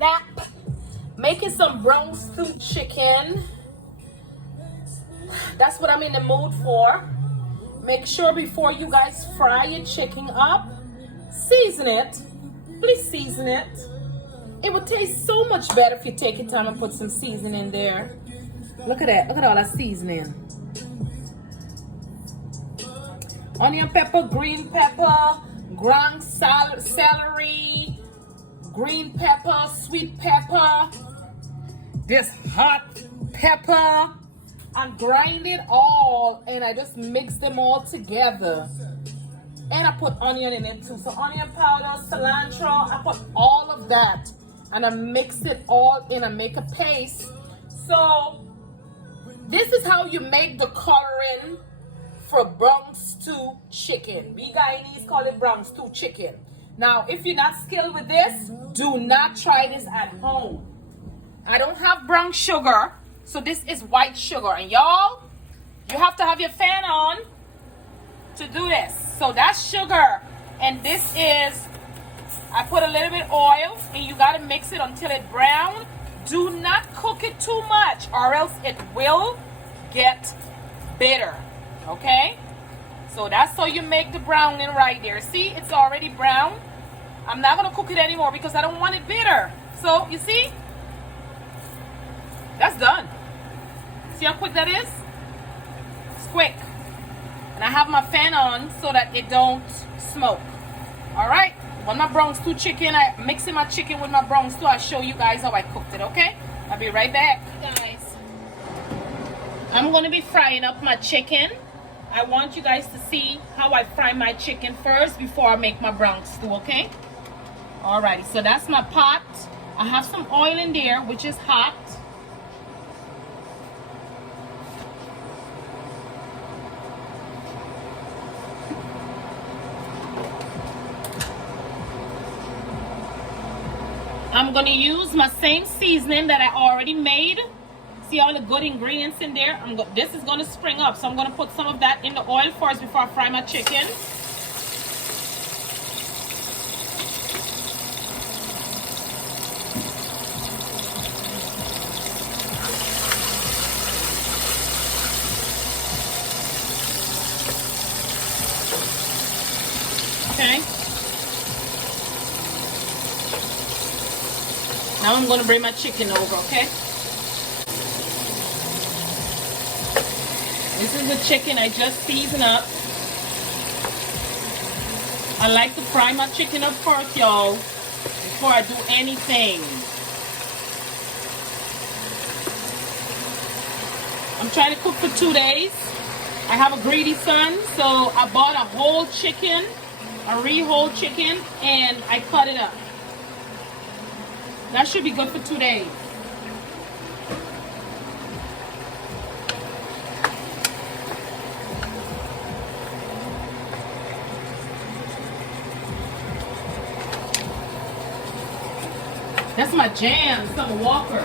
snap. Making some brown stew chicken. That's what I'm in the mood for. Make sure before you guys fry your chicken up, season it. Please season it. It would taste so much better if you take your time and put some seasoning in there. Look at that. Look at all that seasoning. Onion pepper, green pepper, ground celery, green pepper, sweet pepper, this hot pepper. I grind it all and I just mix them all together. And I put onion in it too. So onion powder, cilantro, I put all of that. And I mix it all in and make a paste. So this is how you make the coloring for brown stew chicken. We Guyanese call it brown stew chicken. Now, if you're not skilled with this, do not try this at home. I don't have brown sugar, so this is white sugar. And y'all, you have to have your fan on to do this. So that's sugar. And this is, I put a little bit oil, and you gotta mix it until it brown. Do not cook it too much, or else it will get bitter. Okay, so that's how you make the browning right there. See, it's already brown. I'm not gonna cook it anymore because I don't want it bitter. So you see, that's done. See how quick that is? It's quick. And I have my fan on so that it don't smoke. All right, when my brown stew chicken, I mixing my chicken with my brown stew. I'll show you guys how I cooked it. Okay, I'll be right back, guys. I'm gonna be frying up my chicken. I want you guys to see how I fry my chicken first before I make my brown stew, okay? Alrighty, so that's my pot. I have some oil in there, which is hot. I'm gonna use my same seasoning that I already made. See all the good ingredients in there? This is going to spring up, so I'm going to put some of that in the oil first before I fry my chicken. Okay. Now I'm going to bring my chicken over, okay? This is the chicken I just seasoned up. I like to fry my chicken up first, y'all, before I do anything. I'm trying to cook for 2 days. I have a greedy son, so I bought a whole chicken, a whole chicken, and I cut it up. That should be good for 2 days. That's my jam, Summer Walker.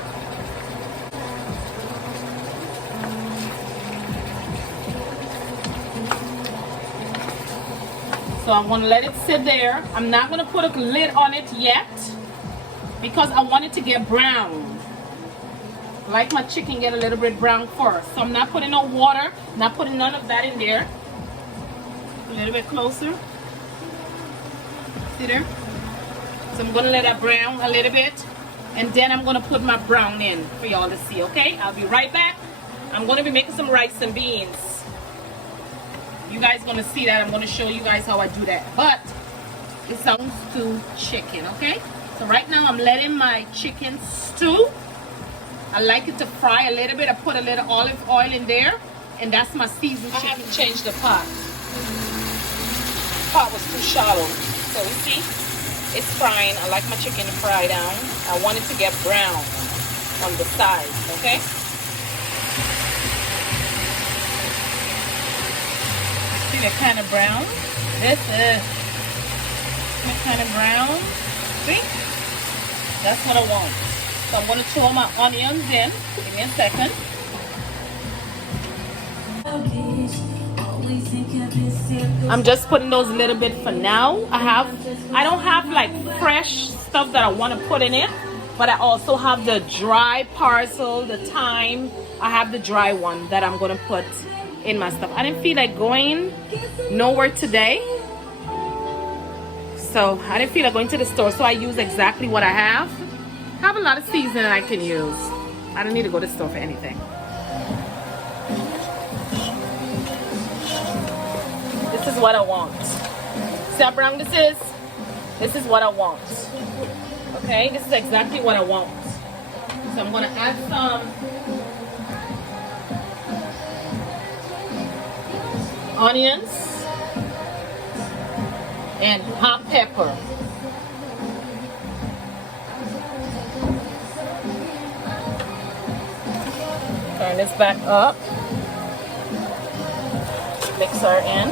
So I'm gonna let it sit there. I'm not gonna put a lid on it yet because I want it to get brown. I like my chicken get a little bit brown first. So I'm not putting no water, not putting none of that in there. A little bit closer. See there? So I'm gonna let that brown a little bit, and then I'm gonna put my brown in for y'all to see, okay? I'll be right back. I'm gonna be making some rice and beans. You guys gonna see that. I'm gonna show you guys how I do that. But it sounds to chicken, okay? So right now I'm letting my chicken stew. I like it to fry a little bit. I put a little olive oil in there, and that's my seasoned chicken. I haven't changed the pot. The pot was too shallow. So you see? It's frying. I like my chicken to fry down. I want it to get brown on the sides, okay? See that kind of brown? This is that kind of brown. See? That's what I want. So I'm going to throw my onions in. Give me a second. I'm just putting those a little bit for now. I don't have like fresh stuff that I want to put in it. but I also have the dry parsley, the thyme. I have the dry one that I'm gonna put in my stuff. I didn't feel like going nowhere today, so I didn't feel like going to the store, so I use exactly what I have. I have a lot of seasoning I can use. I don't need to go to the store for anything. This is what I want. See how brown this is? This is what I want. Okay, this is exactly what I want. So I'm gonna add some onions and hot pepper. Turn this back up. Mix her in.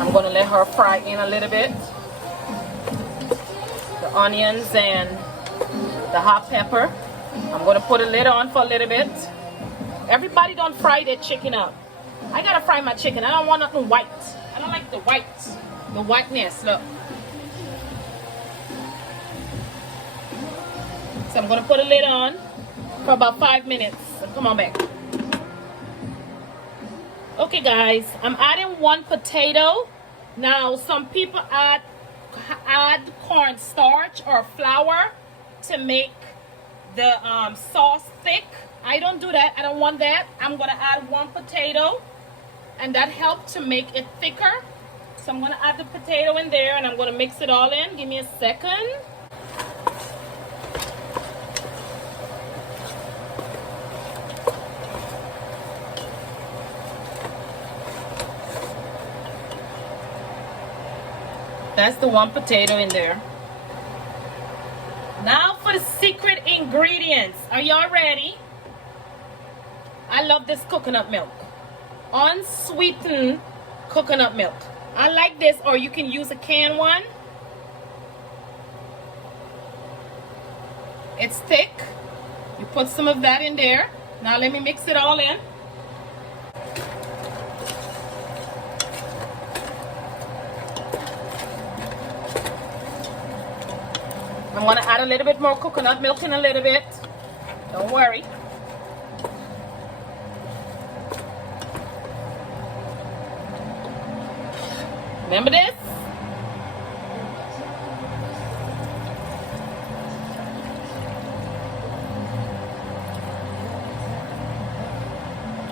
I'm going to let her fry in a little bit. The onions and the hot pepper. I'm going to put a lid on for a little bit. Everybody don't fry their chicken up. I got to fry my chicken. I don't want nothing white. I don't like the whiteness. Look. So I'm going to put a lid on for about 5 minutes. So come on back. Okay guys, I'm adding 1 potato. Now some people add cornstarch or flour to make the sauce thick. I don't do that. I don't want that. I'm gonna add 1 potato, and that helps to make it thicker. So I'm gonna add the potato in there, and I'm gonna mix it all in. Give me a second. That's the 1 potato in there. Now for the secret ingredients. Are y'all ready? I love this coconut milk. Unsweetened coconut milk. I like this, or you can use a canned one. It's thick. You put some of that in there. Now let me mix it all in. I'm going to add a little bit more coconut milk in a little bit. Don't worry. Remember this?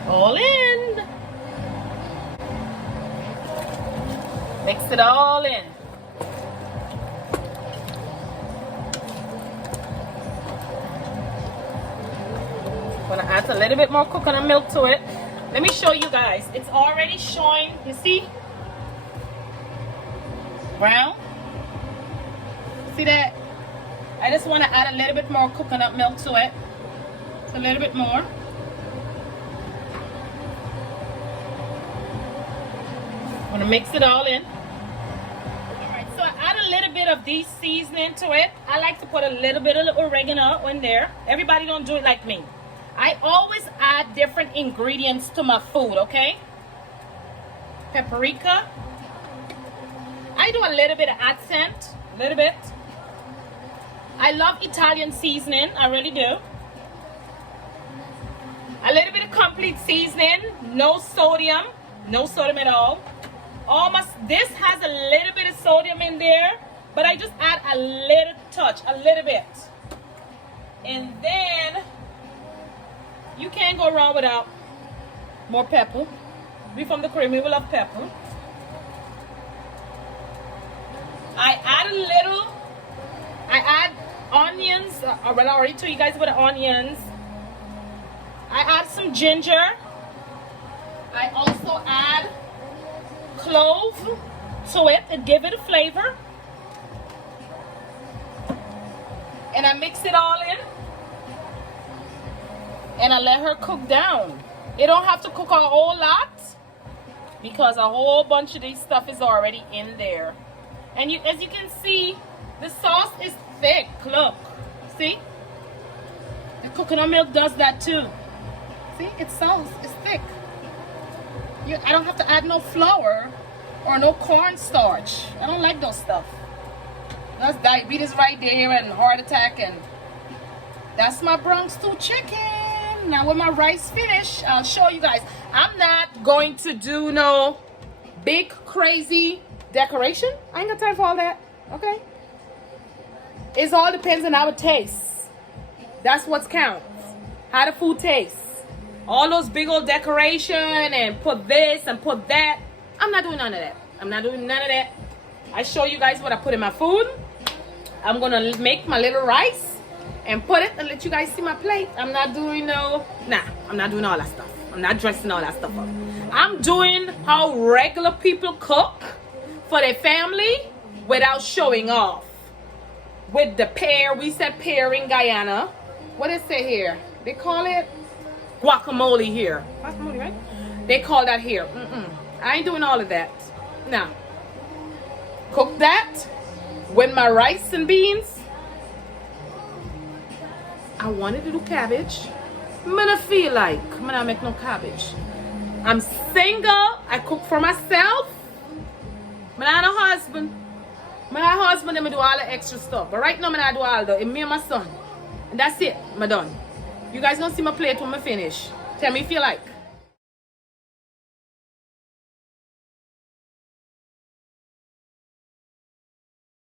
All in. Mix it all in. I'm gonna add a little bit more coconut milk to it. Let me show you guys. It's already showing, you see? Brown. See that? I just want to add a little bit more coconut milk to it. Just a little bit more. I'm gonna mix it all in. Alright, so I add a little bit of this seasoning to it. I like to put a little bit of oregano in there. Everybody don't do it like me. I always add different ingredients to my food, okay? Paprika. I do a little bit of accent, a little bit. I love Italian seasoning, I really do. A little bit of complete seasoning, no sodium at all. This has a little bit of sodium in there, but I just add a little touch, a little bit. And then you can't go wrong without more pepper. We from the Caribbean, we love pepper. I add onions. Well, I already told you guys about the onions. I add some ginger. I also add clove to it to give it a flavor. And I mix it all in. And I let her cook down. It don't have to cook a whole lot because a whole bunch of this stuff is already in there. And as you can see, the sauce is thick. Look, see? The coconut milk does that too. See, it's sauce, it's thick. I don't have to add no flour or no cornstarch. I don't like those stuff. That's diabetes right there and heart attack, and that's my Bronx stew chicken. Now when my rice finish, I'll show you guys. I'm not going to do no big crazy decoration. I ain't got time for all that. Okay. It all depends on how it tastes. That's what counts. How the food tastes. All those big old decoration and put this and put that. I'm not doing none of that. I'm not doing none of that. I show you guys what I put in my food. I'm gonna make my little rice and put it and let you guys see my plate. I'm not doing I'm not doing all that stuff. I'm not dressing all that stuff up. I'm doing how regular people cook for their family without showing off. With the pear, we said pear in Guyana. What is it here? They call it guacamole here. Guacamole, right? They call that here. I ain't doing all of that. Nah. Cook that with my rice and beans. I wanted to do cabbage. I'm gonna feel like I'm gonna make no cabbage. I'm single. I cook for myself. I'm not a husband. My husband and me do all the extra stuff. But right now I'm not do all that. It's me and my son. And that's it. I'm done. You guys gonna see my plate when I finish. Tell me if you like.